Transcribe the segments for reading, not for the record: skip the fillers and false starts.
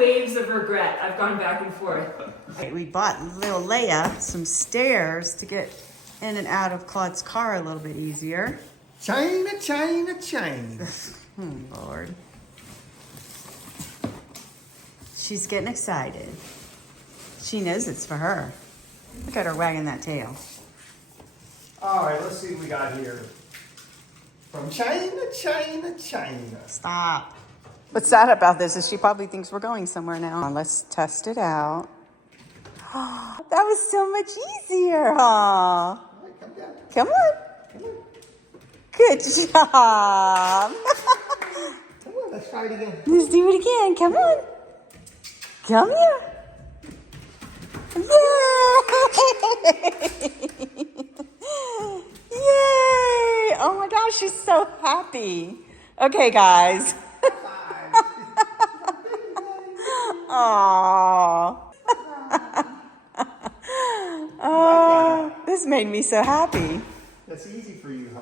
waves of regret. I've gone back and forth. We bought little Leia some stairs to get in and out of Claude's car a little bit easier. China, China, China. Lord. She's getting excited. She knows it's for her. Look at her wagging that tail. All right, let's see what we got here. From China, China, China. Stop. What's sad about this is she probably thinks we're going somewhere now. Let's test it out. That was so much easier, huh? All right, come down. Come on. Come on. Good job. Come on, let's try it again. Let's do it again. Come on. Come here. Yay! Yay! Oh my gosh, she's so happy. Okay, guys. Aww. Oh, this made me so happy. That's easy for you, huh?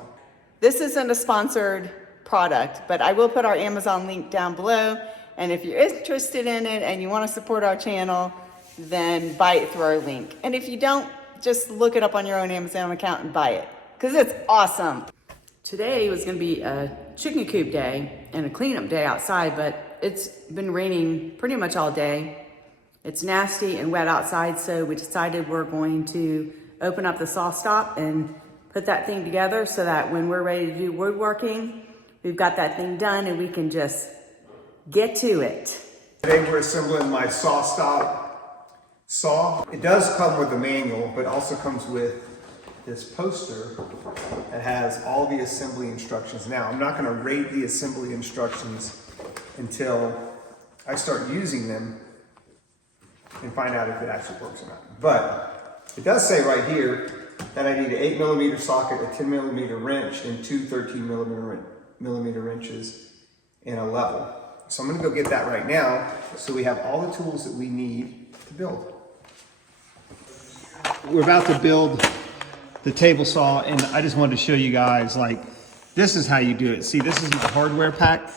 This isn't a sponsored product, but I will put our Amazon link down below. And if you're interested in it and you want to support our channel, then buy it through our link. And if you don't, just look it up on your own Amazon account and buy it, because it's awesome. Today was going to be a chicken coop day and a cleanup day outside, but it's been raining pretty much all day. It's nasty and wet outside, so we decided we're going to open up the saw stop and put that thing together so that when we're ready to do woodworking, we've got that thing done and we can just get to it. Today we're assembling my saw stop saw. It does come with a manual, but also comes with this poster that has all the assembly instructions. Now, I'm not gonna rate the assembly instructions until I start using them and find out if it actually works or not. But it does say right here that I need an 8mm socket, a 10mm wrench, and two 13mm wrenches and a level. So I'm gonna go get that right now so we have all the tools that we need to build. We're about to build the table saw, and I just wanted to show you guys, like, this is how you do it. See, this is my hardware pack.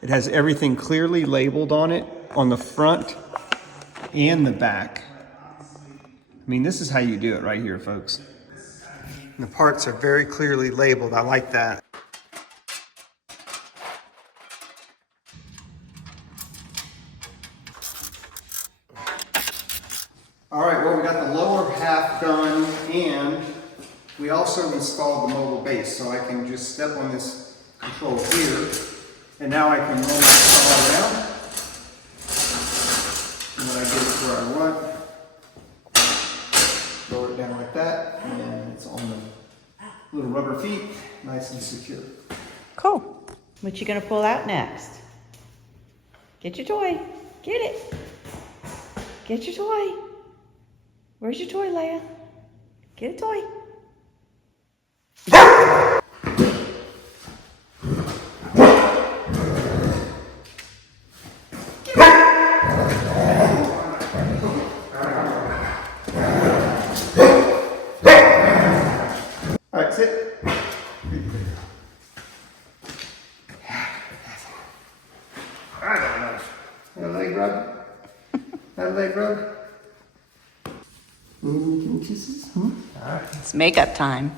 It has everything clearly labeled on it, on the front and the back. I mean, this is how you do it right here, folks. And the parts are very clearly labeled. I like that. All right, well, we got the lower half done, and we also installed the mobile base, so I can just step on this control here, and now I can roll my saw around. And when I get it where I want, lower it down like that, and it's on the little rubber feet, nice and secure. Cool. What you gonna pull out next? Get your toy. Get it. Get your toy. Where's your toy, Leia? Get a toy. All right, sit. I don't know. That leg rub? That leg rub? Kisses? All right. It's makeup time.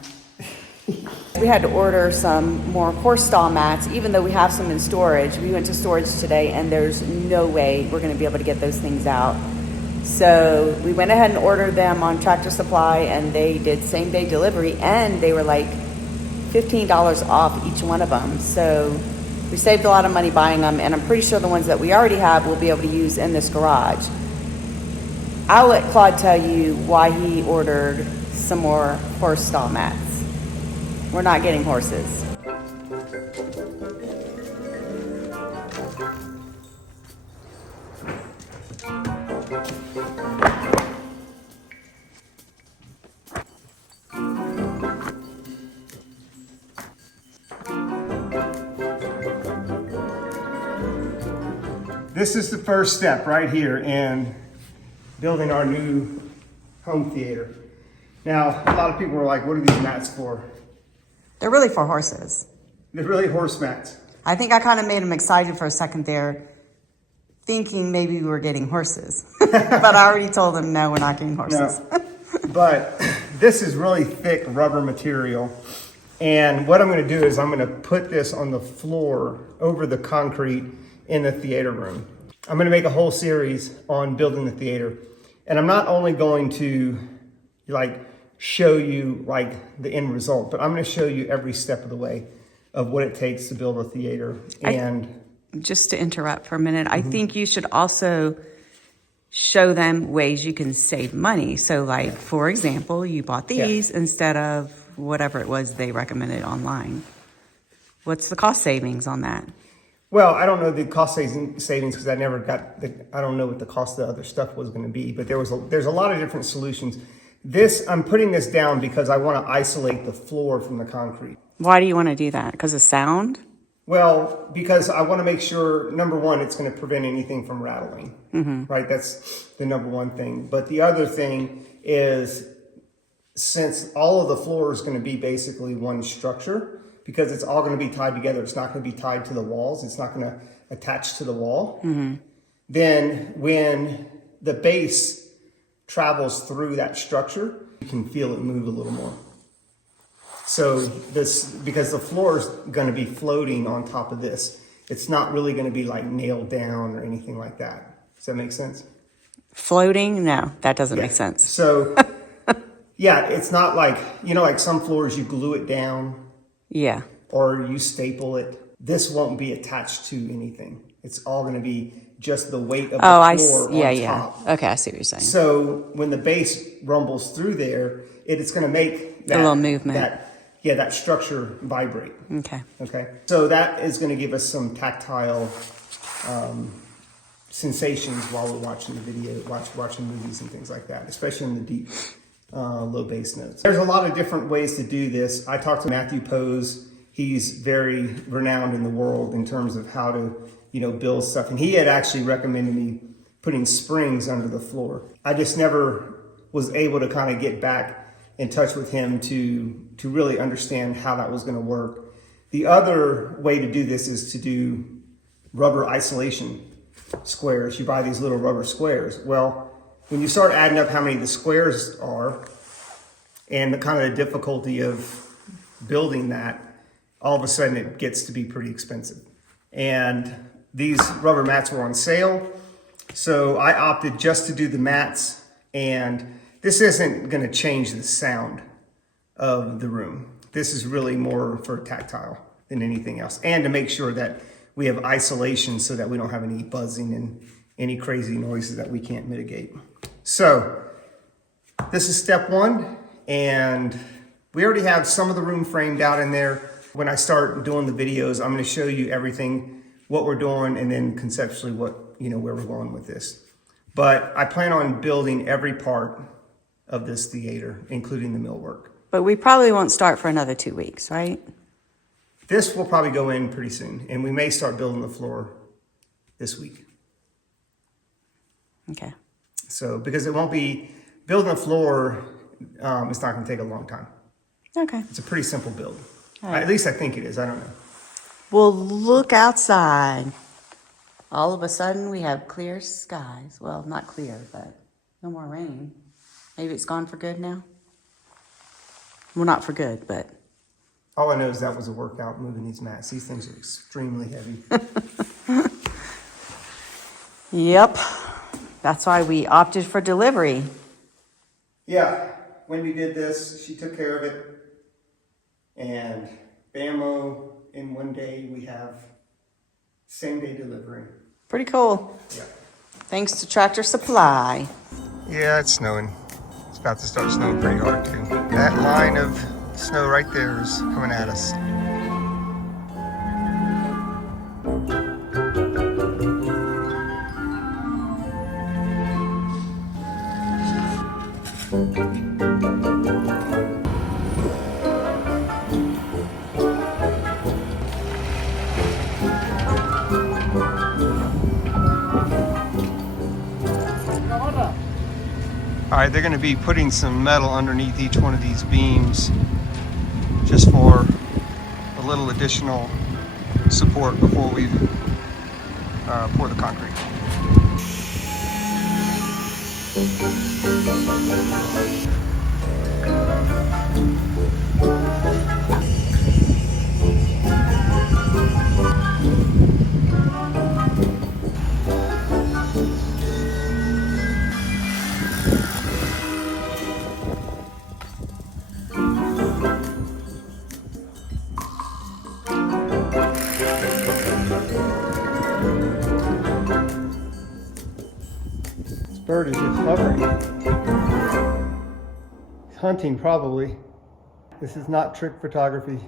We had to order some more horse stall mats, even though we have some in storage. We went to storage today and there's no way we're gonna be able to get those things out. So we went ahead and ordered them on Tractor Supply, and they did same day delivery, and they were like $15 off each one of them. So we saved a lot of money buying them, and I'm pretty sure the ones that we already have we'll be able to use in this garage. I'll let Claude tell you why he ordered some more horse stall mats. We're not getting horses. This is the first step right here in building our new home theater. Now, a lot of people are like, what are these mats for? They're really for horses. They're really horse mats. I think I kind of made him excited for a second there, thinking maybe we were getting horses. But I already told them, no, we're not getting horses. No. But this is really thick rubber material. And what I'm going to do is I'm going to put this on the floor over the concrete in the theater room. I'm going to make a whole series on building the theater. And I'm not only going to like show you like the end result, but I'm going to show you every step of the way of what it takes to build a theater. And just to interrupt for a minute, I think you should also show them ways you can save money. So like, for example, you bought these instead of whatever it was they recommended online. What's the cost savings on that? well, I don't know the cost savings because I never got I don't know what the cost of the other stuff was going to be, but there's a lot of different solutions. I'm putting this down because I want to isolate the floor from the concrete. Why do you want to do that? Because of sound? Well, because I want to make sure, number one, it's going to prevent anything from rattling, right? That's the number one thing. But the other thing is, since all of the floor is going to be basically one structure, because it's all going to be tied together, it's not going to be tied to the walls, it's not going to attach to the wall, then when the base travels through that structure, you can feel it move a little more. So because the floor is going to be floating on top of this, it's not really going to be like nailed down or anything like that. Does that make sense? Floating? No, that doesn't make sense. So, yeah, it's not like, like some floors you glue it down. Yeah. Or you staple it. This won't be attached to anything. It's all going to be just the weight of the floor on top. Okay, I see what you're saying. So when the base rumbles through there, it's going to make that a little movement. That structure vibrate. Okay. So that is going to give us some tactile sensations while we're watching the video, watching movies and things like that, especially in the deep, low bass notes. There's a lot of different ways to do this. I talked to Matthew Pose. He's very renowned in the world in terms of how to, build stuff. And he had actually recommended me putting springs under the floor. I just never was able to kind of get back in touch with him to really understand how that was going to work. The other way to do this is to do rubber isolation squares. You buy these little rubber squares. Well, when you start adding up how many the squares are and the kind of the difficulty of building that, all of a sudden it gets to be pretty expensive. And these rubber mats were on sale, so I opted just to do the mats, and this isn't going to change the sound of the room. This is really more for tactile than anything else, and to make sure that we have isolation so that we don't have any buzzing and any crazy noises that we can't mitigate. So this is step one, and we already have some of the room framed out in there. When I start doing the videos, I'm going to show you everything, what we're doing, and then conceptually where we're going with this. But I plan on building every part of this theater, including the millwork. But we probably won't start for another 2 weeks, right? This will probably go in pretty soon, and we may start building the floor this week. Okay. So, because it won't be, building the floor, it's not going to take a long time. Okay. It's a pretty simple build. Right. At least I think it is. I don't know. Well, look outside. All of a sudden, we have clear skies. Well, not clear, but no more rain. Maybe it's gone for good now? Well, not for good, but... All I know is that was a workout moving these mats. These things are extremely heavy. Yep. That's why we opted for delivery. Yeah. Wendy did this. She took care of it. And bammo, in one day, we have same-day delivery. Pretty cool. Yeah. Thanks to Tractor Supply. Yeah, it's snowing. It's about to start snowing pretty hard, too. That line of snow right there is coming at us. All right, they're going to be putting some metal underneath each one of these beams just for a little additional support before we pour the concrete. Bird is just hovering. He's hunting, probably. This is not trick photography.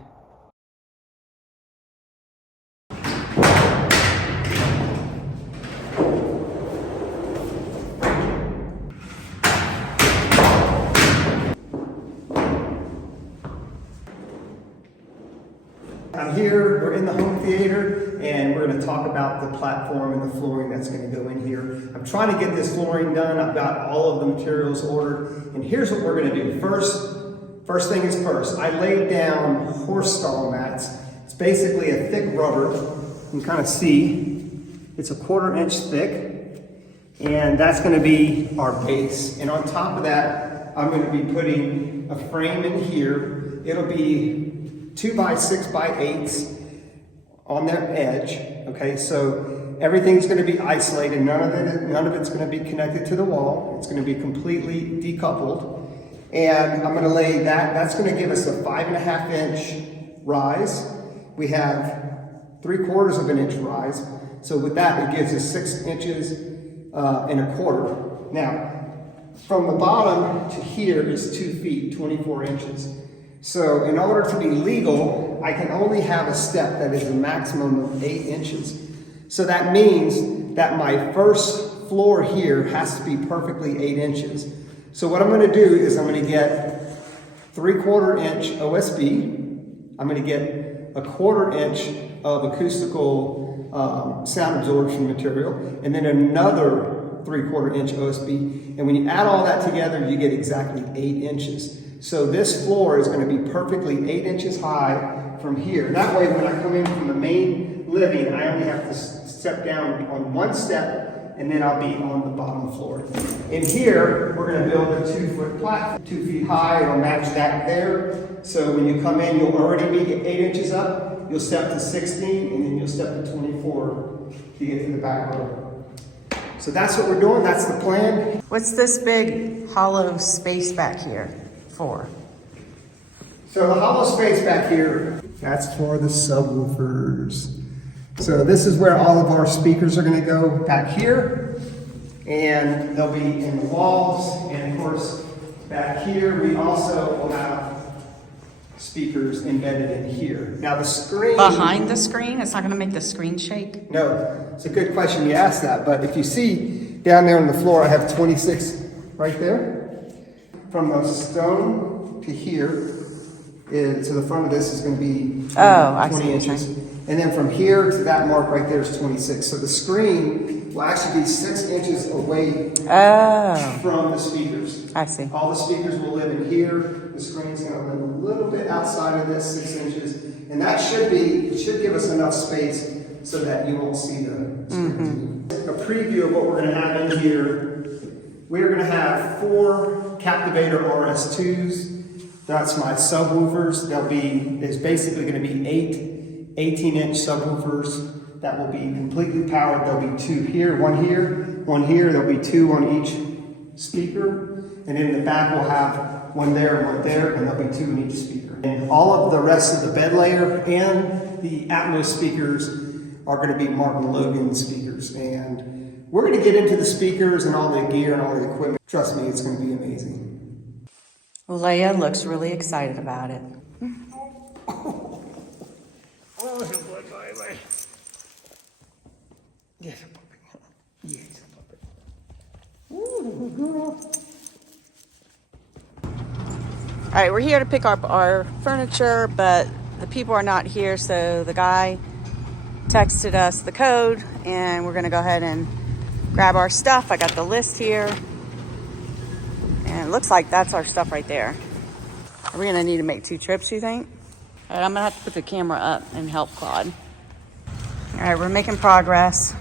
I'm here, we're in the home theater, and we're going to talk about the platform and the flooring that's going to go in here. I'm trying to get this flooring done. I've got all of the materials ordered, and here's what we're going to do. First thing is first, I laid down horse stall mats. It's basically a thick rubber. You can kind of see it's a 1/4 inch thick, and that's going to be our base. And on top of that, I'm going to be putting a frame in here. It'll be 2x6x8s on their edge. Okay, so everything's going to be isolated. None of it's going to be connected to the wall. It's going to be completely decoupled. And I'm going to lay that. That's going to give us a 5.5 inch rise. We have 3/4 of an inch rise. So with that, it gives us 6 inches and 1/4. Now, from the bottom to here is 2 feet, 24 inches. So in order to be legal, I can only have a step that is a maximum of 8 inches. So that means that my first floor here has to be perfectly 8 inches. So what I'm going to do is I'm going to get 3/4 inch OSB. I'm going to get a 1/4 inch of acoustical sound absorption material, and then another 3/4 inch OSB. And when you add all that together, you get exactly 8 inches. So this floor is going to be perfectly 8 inches high from here. That way, when I come in from the main living, I only have to step down on one step, and then I'll be on the bottom floor. In here, we're going to build a 2-foot platform, 2 feet high. It'll match that there. So when you come in, you'll already be 8 inches up. You'll step to 16, and then you'll step to 24 to get to the back row. So that's what we're doing. That's the plan. What's this big hollow space back here for? So the hollow space back here, that's for the subwoofers. So this is where all of our speakers are going to go back here, and they'll be in the walls. And of course, back here we also will have speakers embedded in here. Now the screen Behind the screen? It's not going to make the screen shake? No, it's a good question you asked that. But if you see down there on the floor, I have 26 right there. From the stone to here, to the front of this is going to be 20 inches. And then from here to that mark right there is 26. So the screen will actually be 6 inches away from the speakers. I see. All the speakers will live in here. The screen's going to live a little bit outside of this, 6 inches. And that should give us enough space so that you won't see the screen. A preview of what we're going to have in here. We're going to have 4 Captivator RS2s. That's my subwoofers. There's basically going to be 8 18-inch subwoofers that will be completely powered. There'll be 2 here, 1 here, 1 here. There'll be 2 on each speaker. And in the back we'll have 1 there and 1 there, and there'll be 2 in each speaker. And all of the rest of the bed layer and the Atmos speakers are going to be Martin Logan speakers. And we're going to get into the speakers and all the gear and all the equipment. Trust me, it's going to be amazing. Well, Leia looks really excited about it. Yes, puppy. Yes, puppy. Ooh, girl. All right, we're here to pick up our furniture, but the people are not here, so the guy texted us the code, and we're gonna go ahead and grab our stuff. I got the list here, and it looks like that's our stuff right there. Are we gonna need to make 2 trips, you think? All right, I'm gonna have to put the camera up and help Claude. All right, we're making progress.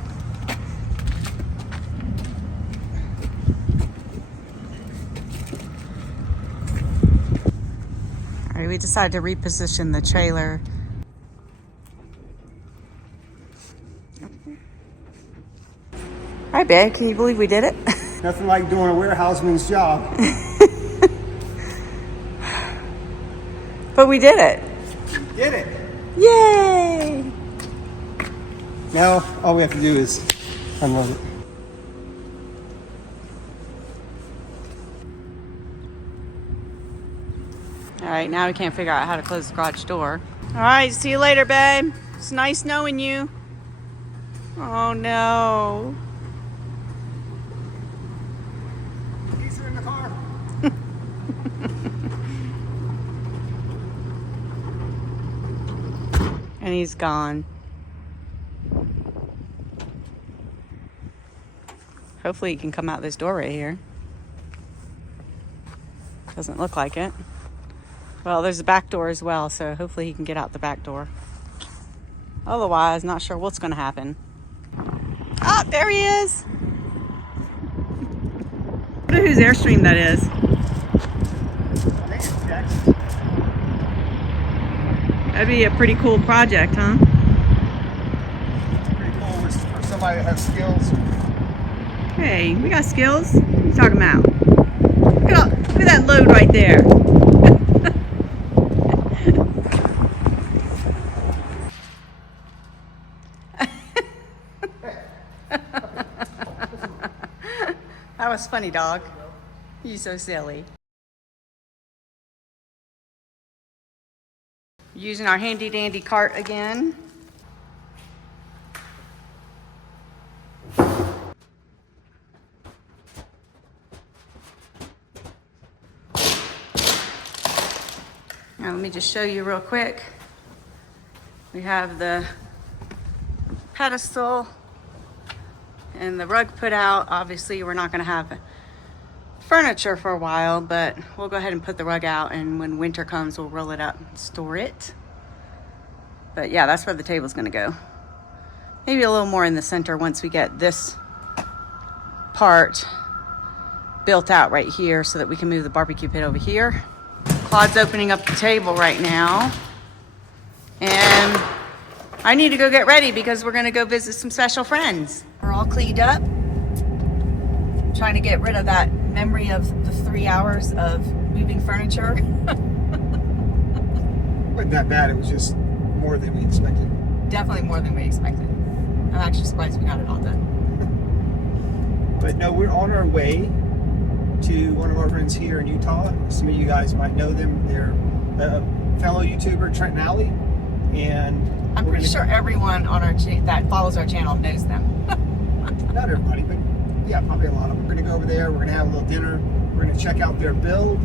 All right, we decided to reposition the trailer. All right, babe, can you believe we did it? Nothing like doing a warehouseman's job. But we did it. Did it. Yay! Now all we have to do is unload it. All right, now we can't figure out how to close the garage door. All right, see you later, babe. It's nice knowing you. Oh, no. Keys are in the car. And he's gone. Hopefully he can come out this door right here. Doesn't look like it. Well, there's a back door as well, so hopefully he can get out the back door. Otherwise, not sure what's going to happen. Ah, there he is. I wonder whose Airstream that is. I think it's Jackson. That'd be a pretty cool project, huh? It's pretty cool for somebody that has skills. Hey, we got skills. What are you talking about? Look at that load right there. That was funny, dog. You're so silly. Using our handy dandy cart again. Now let me just show you real quick. We have the pedestal and the rug put out. Obviously we're not gonna have furniture for a while, but we'll go ahead and put the rug out, and when winter comes we'll roll it up and store it. But yeah, that's where the table's gonna go. Maybe a little more in the center once we get this part built out right here so that we can move the barbecue pit over here. Claude's opening up the table right now. And I need to go get ready because we're gonna go visit some special friends. We're all cleaned up. Trying to get rid of that memory of the 3 hours of moving furniture. Wasn't that bad, it was just more than we expected. Definitely more than we expected. I'm actually surprised we got it all done. But no, we're on our way to one of our friends here in Utah. Some of you guys might know them. They're a fellow YouTuber, Trent and Allie. And I'm pretty sure everyone on our that follows our channel knows them. Not everybody, but yeah, probably a lot of them. We're going to go over there. We're going to have a little dinner. We're going to check out their build.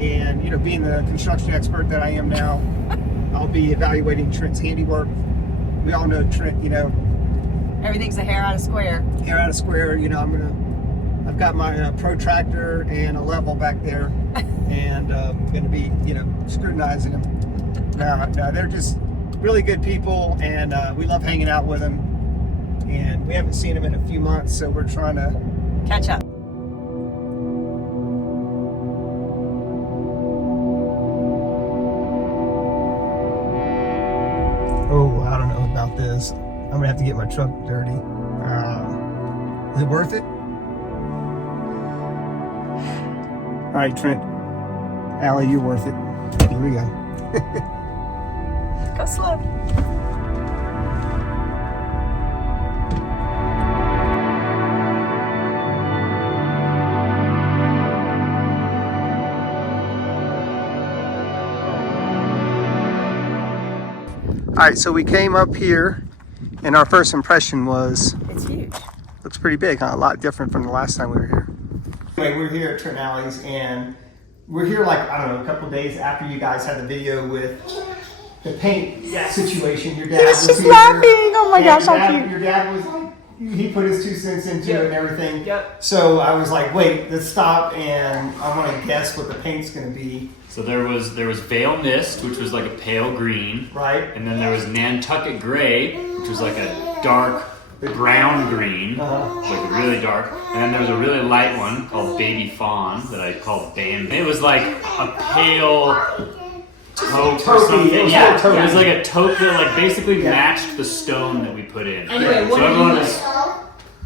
And, you know, being the construction expert that I am now, I'll be evaluating Trent's handiwork. We all know Trent, you know. Everything's a hair out of square. Hair out of square, you know, I've got my protractor and a level back there, and I'm going to be, you know, scrutinizing them. No, they're just really good people, and we love hanging out with them. And we haven't seen them in a few months, so we're trying to catch up. Oh, I don't know about this. I'm going to have to get my truck dirty. Is it worth it? All right, Trent. Allie, you're worth it. Here we go. Go slow. All right, so we came up here, and our first impression was... It's huge. Looks pretty big, huh? A lot different from the last time we were here. Anyway, we're here at Trent and Allie's, and we're here like, I don't know, a couple of days after you guys had the video with the paint situation. Your dad was just here, laughing. Oh my gosh, how cute. Your dad was like, he put his 2 cents into it and everything. Yep. So I was like, wait, let's stop, and I want to guess what the paint's going to be. So there was Veil Mist, which was like a pale green, Right. and then there was Nantucket Gray, which was like a dark brown green, like really dark, and then there was a really light one called Baby Fawn that I called Bambi. It was like a pale taupe or Taupey, something. yeah, It was like a taupe that like basically matched the stone that we put in. Anyway, what so do you everyone like? was,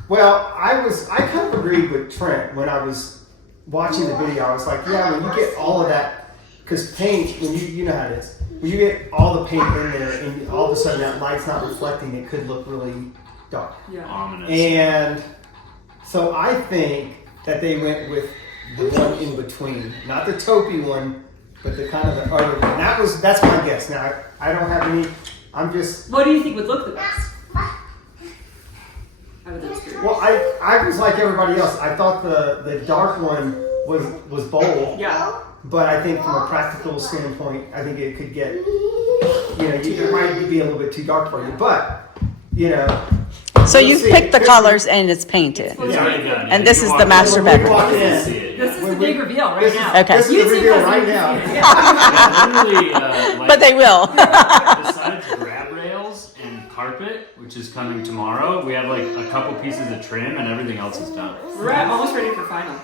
Well, I kind of agreed with Trent when I was watching the video. I was like, yeah, when you get all of that, because paint, when you know how it is, when you get all the paint in there and all of a sudden that light's not reflecting, it could look really dark. Yeah. ominous. And so I think that they went with the one in between, not the taupey one, but the kind of the other one. That's my guess. Now I don't have any. I'm just. What do you think would look the best? Out of those three. Well, I was like everybody else. I thought the dark one was bold. Yeah. But I think from a practical standpoint, I think it could get, it might be a little bit too dark for you. But, So we'll you've see. picked the colors and it's painted. It's already done. And Yeah, this you is can the walk master in. When we bedroom. walk You can in, see it. This is When the we- big reveal right this is- now. Okay. This is the YouTube video hasn't right even now. seen it. Yeah. Literally, But they will. besides grab rails and carpet, which is coming tomorrow, we have like a couple pieces of trim and everything else is done. We're almost ready for final.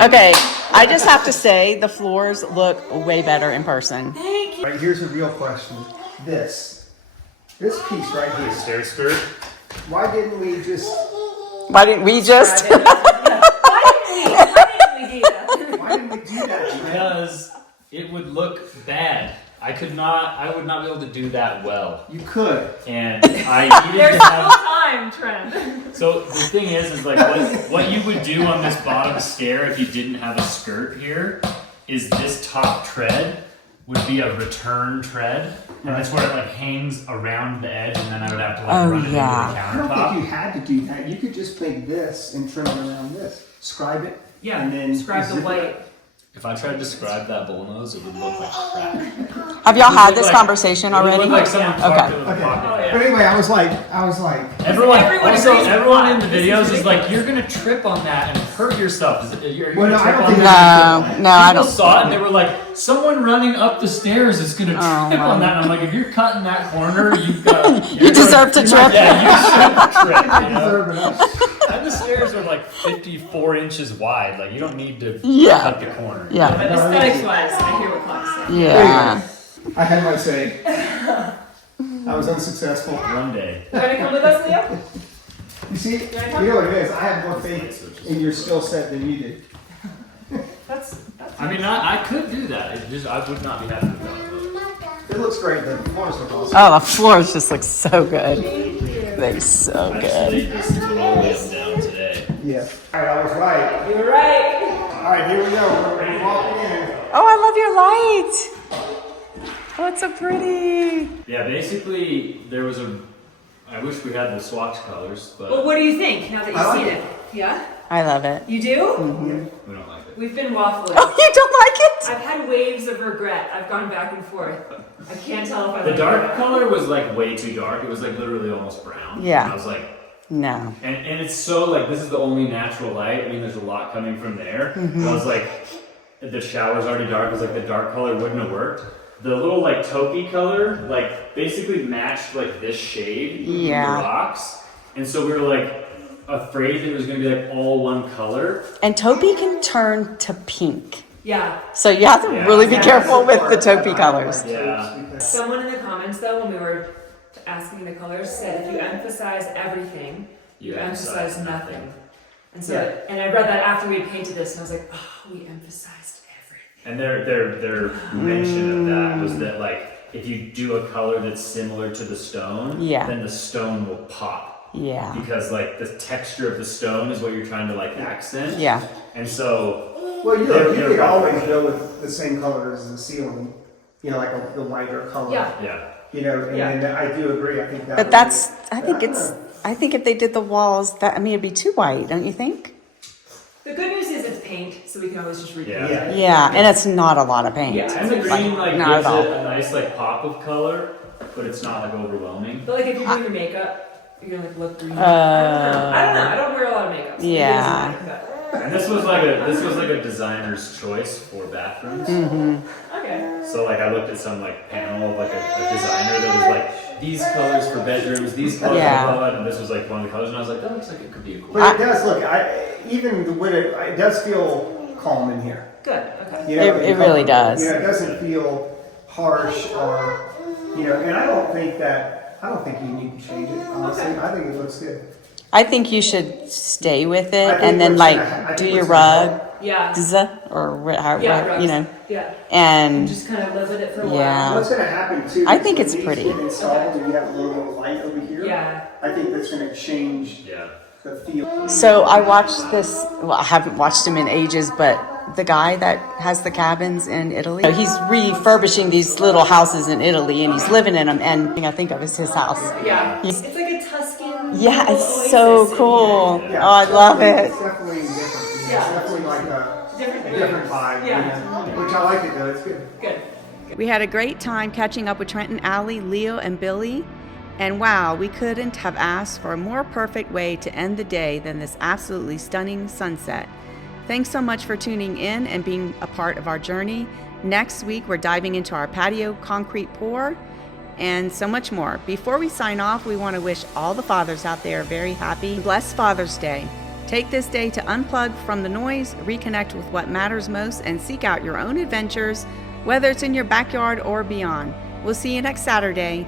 Okay, I just have to say the floors look way better in person. Thank you. All right, here's a real question. This piece right here. Stair skirt. Why didn't we just? Why didn't we just? Why didn't we do that? Why didn't we do that? Trent? Because it would look bad. I would not be able to do that well. You could. And I needed There's to still have. time, Trent. So the thing is like what you would do on this bottom stair if you didn't have a skirt here is this top tread would be a return tread. And that's where it like hangs around the edge, and then I would have to like Oh, run it yeah. I into don't the think you countertop. had to do that. You could just make this and trim it around this. Scribe it. Yeah, And then describe the zip it white. If I tried to describe that bullnose, it would look like crap. Have y'all had this Like- conversation It would already? look like someone Okay. parked it with a Okay. pocket. Oh, yeah. But anyway, I was like, Everyone agrees with everyone in the that. This videos is is like, you're gonna trip on that and hurt yourself. You're Well, gonna no, I trip don't on think that. No, I People don't. saw it and they were like, someone running up the stairs is gonna Oh, trip on my. that. And I'm like, if you're cutting that corner, you've got. You deserve to trip. Yeah, you should trip. You know? deserve enough. And the stairs are like 54 inches wide. Like you don't need to Yeah. cut the corner. Yeah, But aesthetics wise, I hear what Clark's saying. yeah. I had my say. I was unsuccessful. One day. You wanna come with us, Leo? You see, you know what it is. I have more faith in your skill set than you did. That's I mean, I could do that. It just I would not be happy with that. It looks great. The floors look awesome. Oh, the floors just look so good. They look so I just good. laid this totally up down today. Yeah. All right, I was right. you were right. All right, here we go. We're walking in. Oh, I love your light. Oh, it's so pretty. Yeah, basically there was a. I wish we had the swatch colors, but Well, what do you think now that I you've like seen it. it? Yeah? I love it. You do? we don't like it. We've been waffling. Oh, you don't like it? I've had waves of regret. I've gone back and forth. I can't tell if I The like dark it. color was like way too dark. It was like literally almost brown. Yeah. And I was like, No. and it's so like this is the only natural light. I mean, there's a lot coming from there. And I was like, the shower's already dark. I was like, the dark color wouldn't have worked. The little like taupey color like basically matched like this shade in Yeah. the rocks, and so we were like afraid that it was gonna be like all one color. And taupey can turn to pink. Yeah. So you have to Yeah. really be Yeah. careful with the taupey colors. Yeah. Someone in the comments, though, when we were asking the colors, said if you emphasize everything, you emphasize nothing. And so, Yeah. and I read that after we painted this, and I was like, oh, we emphasized everything. And their mention of that was that like if you do a color that's similar to the stone, Yeah. then the stone will pop. Yeah. Because like the texture of the stone is what you're trying to like accent. Yeah. And so Well, you could always go with the same color as the ceiling. You know, like the lighter color. Yeah. yeah. You know, and Yeah. then I do agree. I think that. But would that's, be- I think if they did the walls, it'd be too white, don't you think? The good news is it's paint, so we can always just redo Yeah. it. Yeah, and it's not a lot of paint. Yeah. And the green like not gives at all. it a nice like pop of color, but it's not like overwhelming. But like if you're doing your makeup, you're gonna like look green. I don't know. I don't wear a lot of makeup. So maybe it Yeah. doesn't matter, And this was like a designer's choice for bathrooms. but- Okay. So like I looked at some like panel of like a designer that was like these colors for bedrooms, these colors Yeah. for blah, and this was like one of the colors, and I was like, that looks like it could be a cool. But it does look. Even the when it does feel calm in here. Good. Okay. You know, It really does. You know, it doesn't feel harsh or, and I don't think you need to change it, honestly. I think it looks good. I think you should stay with I it think and then what's like gonna- I do think your what's gonna rug, Yeah. or how, Yeah, rugs. you know, Yeah. And and just kind of live with it for a Yeah. while. What's going to happen too? I is think when it's these pretty. get installed and you have a little more light over here. Yeah. I think that's going to change Yeah. the feel. so I watched this. Well, I haven't watched him in ages, but the guy that has the cabins in Italy, he's refurbishing these little houses in Italy, and he's living in them. And the thing I think of is his house. Yeah. He's- It's like a Tuscan. Yeah, little it's so oasis in cool. here. Yeah, Oh, I love it. It's definitely different. Yeah. It's definitely like a different vibe. Yeah. Which I like it though. It's good. Good. We had a great time catching up with Trent and Allie, Leo, and Billy. And wow, we couldn't have asked for a more perfect way to end the day than this absolutely stunning sunset. Thanks so much for tuning in and being a part of our journey. Next week, we're diving into our patio concrete pour and so much more. Before we sign off, we want to wish all the fathers out there a very happy, blessed Father's Day. Take this day to unplug from the noise, reconnect with what matters most, and seek out your own adventures, whether it's in your backyard or beyond. We'll see you next Saturday.